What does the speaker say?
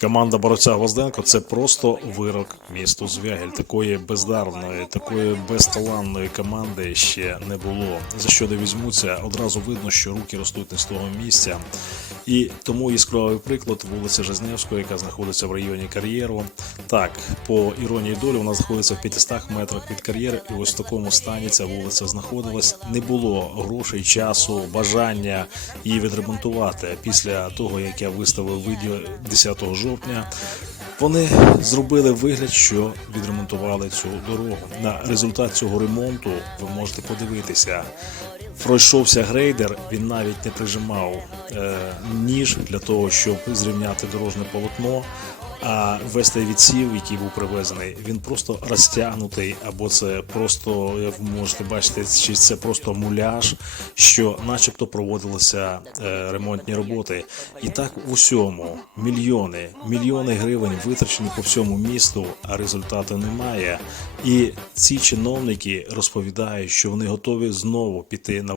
Команда борця Гвозденко це просто вирок місту Звягель. Такої бездарної, такої безталанної команди ще не було. За що не візьмуться, одразу видно, що руки ростуть не з того місця. І тому яскравий приклад вулиця Жизневської, яка знаходиться в районі кар'єру. Так, по іронії долі, вона знаходиться в 500 метрах від кар'єри, і ось в такому стані ця вулиця знаходилась. Не було грошей, часу, бажання її відремонтувати. Після того, як я виставив відео 10 жовтня, вони зробили вигляд, що відремонтували цю дорогу. На результат цього ремонту ви можете подивитися. Пройшовся грейдер, він навіть не прижимав е, ніж для того, щоб зрівняти дорожне полотно. А весь той відсів, який був привезений, він просто розтягнутий, або це просто, як ви можете бачити, чи це просто муляж, що начебто проводилися е, ремонтні роботи. І так в усьому мільйони, мільйони гривень витрачені по всьому місту, а результату немає. І ці чиновники розповідають, що вони готові знову піти на